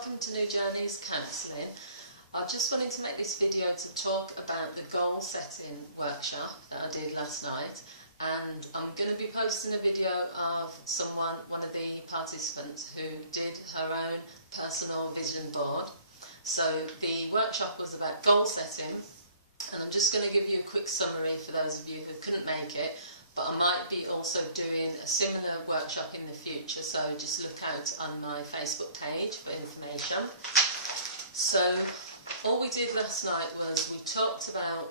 welcome to New Journeys Counselling. I just wanted to make this video to talk about the goal setting workshop that I did last night, and I'm going to be posting a video of one of the participants who did her own personal vision board. So the workshop was about goal setting, and I'm just going to give you a quick summary for those of you who couldn't make it. But I might be also doing a similar workshop in the future, so just look out on my Facebook page for information. So all we did last night was we talked about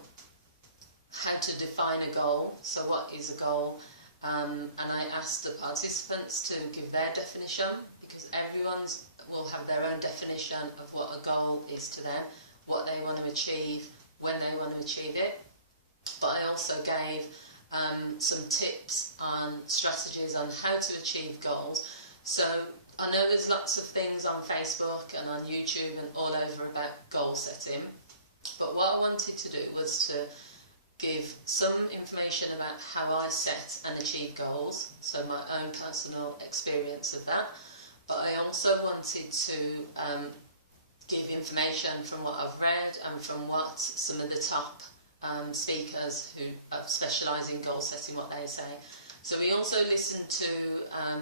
how to define a goal, so what is a goal, and I asked the participants to give their definition, because everyone will have their own definition of what a goal is to them, what they want to achieve, when they want to achieve it. But I also gave some tips on strategies on how to achieve goals. So I know there's lots of things on Facebook and on YouTube and all over about goal setting, but what I wanted to do was to give some information about how I set and achieve goals, so my own personal experience of that. But I also wanted to give information from what I've read and from what some of the top speakers who specialise in goal setting, what they say. So we also listened to a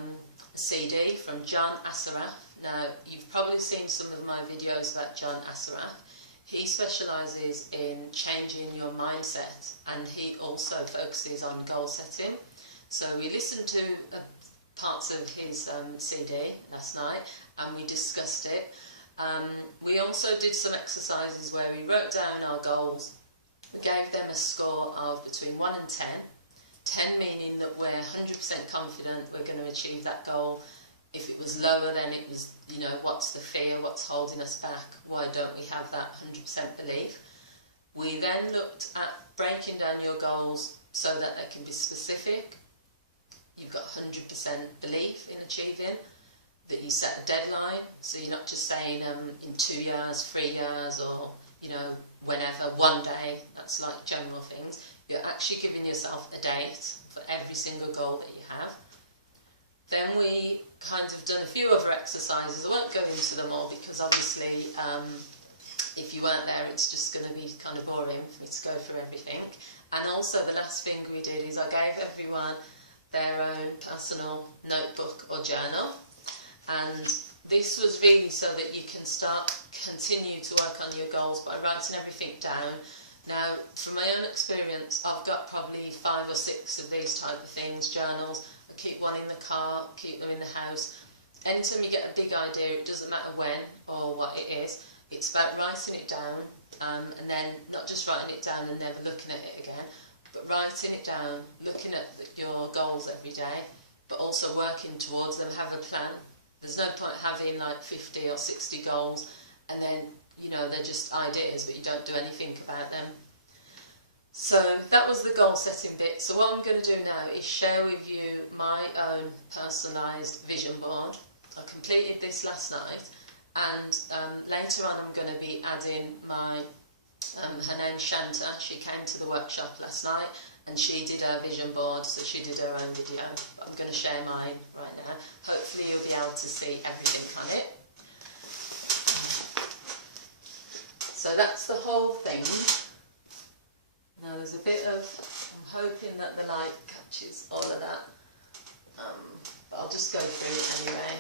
CD from John Assaraf. Now, you've probably seen some of my videos about John Assaraf. He specialises in changing your mindset, and he also focuses on goal setting. So we listened to parts of his CD last night, and we discussed it. We also did some exercises where we wrote down our goals. We gave them a score of between 1 and 10. 10 meaning that we're 100% confident we're going to achieve that goal. If it was lower, then it was, what's the fear, what's holding us back, why don't we have that 100% belief. We then looked at breaking down your goals so that they can be specific. You've got 100% belief in achieving, that you set a deadline, so you're not just saying in 2 years, 3 years, or, whenever, one day, that's like general things. You're actually giving yourself a date for every single goal that you have. Then we kind of done a few other exercises. I won't go into them all because obviously if you weren't there it's just going to be kind of boring for me to go through everything. And also the last thing we did is I gave everyone their own personal notebook or journal, and this was really so that you can continue to work on your goals by writing everything down. Now, from my own experience, I've got probably 5 or 6 of these type of things, journals. I keep one in the car, keep them in the house. Anytime you get a big idea, it doesn't matter when or what it is, it's about writing it down, and then not just writing it down and never looking at it again, but writing it down, looking at your goals every day, but also working towards them, have a plan. There's no point having like 50 or 60 goals and then, they're just ideas but you don't do anything about them. So that was the goal setting bit. So what I'm going to do now is share with you my own personalised vision board. I completed this last night, and later on I'm going to be adding her name's Shanta. She came to the workshop last night and she did her vision board, so she did her own video. I'm going to share mine right now. Hopefully you'll be able to see everything on it. So that's the whole thing. Now there's a bit of, I'm hoping that the light catches all of that, but I'll just go through it anyway.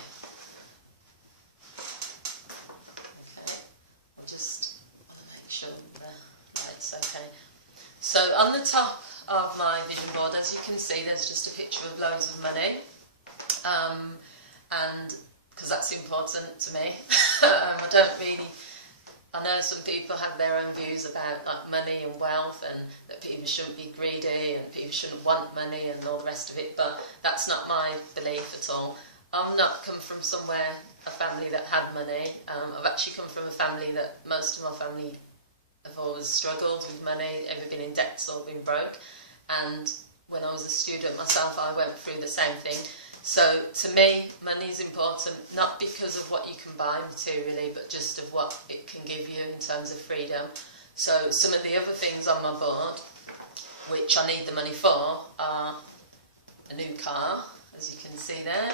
Okay, I just want to make sure the light's okay. So on the top of my vision board, as you can see, there's just a picture of loads of money, and because that's important to me. I know some people have their own views about like money and wealth, and that people shouldn't be greedy and people shouldn't want money and all the rest of it, but that's not my belief at all. I'm not come from a family that had money. I've actually come from a family that most of my family have always struggled with money, ever been in debts or been broke. And when I was a student myself, I went through the same thing. So to me, money is important, not because of what you can buy materially, but just of what it can give you in terms of freedom. So some of the other things on my board, which I need the money for, are a new car, as you can see there.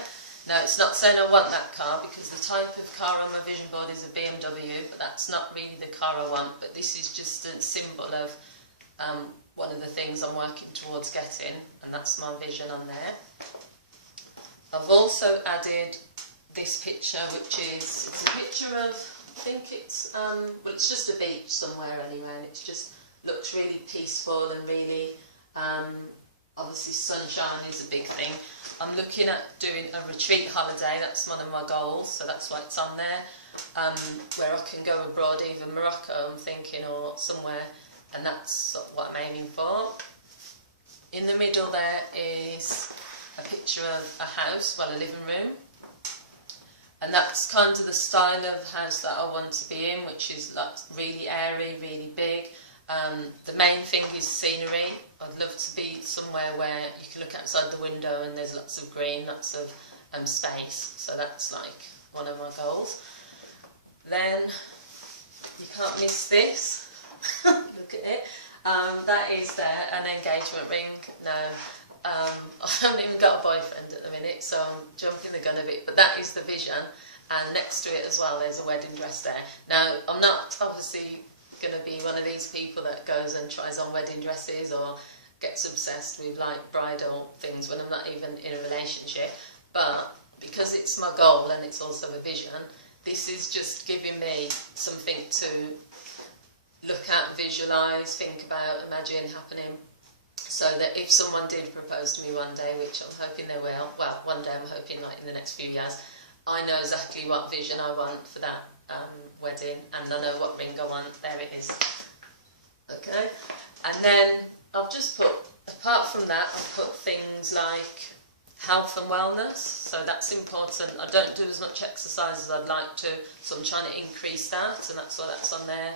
Now, it's not saying I want that car, because the type of car on my vision board is a BMW, but that's not really the car I want. But this is just a symbol of one of the things I'm working towards getting, and that's my vision on there. I've also added this picture, which is, it's a picture of, I think it's, well, it's just a beach somewhere anyway, and it just looks really peaceful and really, obviously sunshine is a big thing. I'm looking at doing a retreat holiday, that's one of my goals, so that's why it's on there, where I can go abroad, either Morocco I'm thinking, or somewhere, and that's what I'm aiming for. In the middle there is a picture of a house, well, a living room, and that's kind of the style of house that I want to be in, which is like really airy, really big. The main thing is scenery. I'd love to be somewhere where you can look outside the window and there's lots of green, lots of space, so that's like one of my goals. Then you can't miss this. Look at it. That is there, an engagement ring. Now, I haven't even got a boyfriend at the minute, so I'm jumping the gun a bit, but that is the vision, and next to it as well there's a wedding dress there. Now, I'm not obviously going to be one of these people that goes and tries on wedding dresses or gets obsessed with like bridal things when I'm not even in a relationship, but because it's my goal and it's also a vision, this is just giving me something to look at, visualise, think about, imagine happening, so that if someone did propose to me one day, which I'm hoping they will, well, one day I'm hoping like in the next few years, I know exactly what vision I want for that wedding, and I know what ring I want. There it is. Okay, and then I've just put, apart from that, I've put things like health and wellness, so that's important. I don't do as much exercise as I'd like to, so I'm trying to increase that, and that's why that's on there.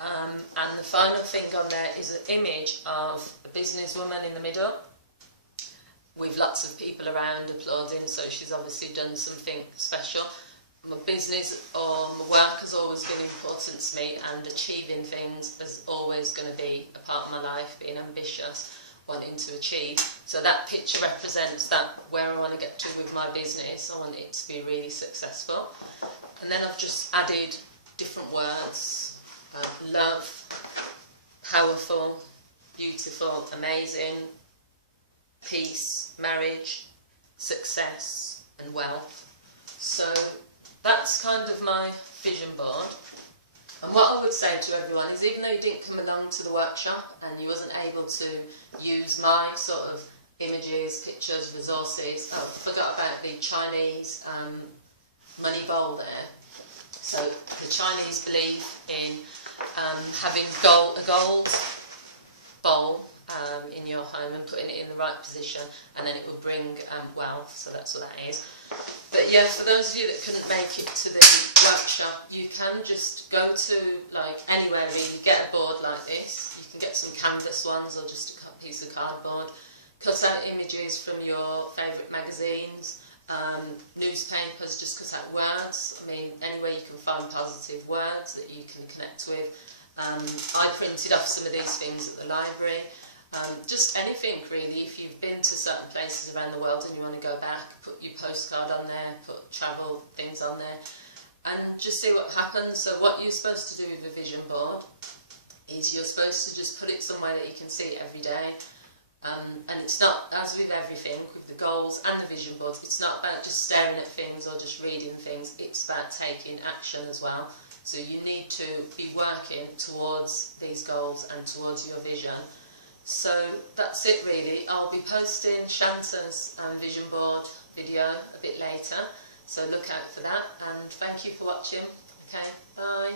And the final thing on there is an image of a businesswoman in the middle with lots of people around applauding, so she's obviously done something special. My business or my work has always been important to me, and achieving things is always going to be a part of my life, being ambitious, wanting to achieve. So that picture represents that, where I want to get to with my business. I want it to be really successful. And then I've just added different words, love, powerful, beautiful, amazing, peace, marriage, success and wealth. So that's kind of my vision board. And what I would say to everyone is, even though you didn't come along to the workshop and you wasn't able to use my sort of images, pictures, resources, I forgot about the Chinese money bowl there. So the Chinese believe in having a gold bowl in your home and putting it in the right position, and then it will bring wealth, so that's what that is. But yeah, for those of you that couldn't make it to the workshop, you can just go to like anywhere really, get a board like this. You can get some canvas ones or just a piece of cardboard, cut out images from your favourite magazines, newspapers, just cut out words. I mean, anywhere you can find positive words that you can connect with. I printed off some of these things at the library. Just anything really. If you've been to certain places around the world and you want to go back, put your postcard on there, put travel things on there, and just see what happens. So what you're supposed to do with a vision board is you're supposed to just put it somewhere that you can see it every day. And it's not, as with everything, with the goals and the vision boards, it's not about just staring at things or just reading things, it's about taking action as well. So you need to be working towards these goals and towards your vision. So that's it really. I'll be posting Shanta's vision board video a bit later, so look out for that, and thank you for watching. Okay, bye.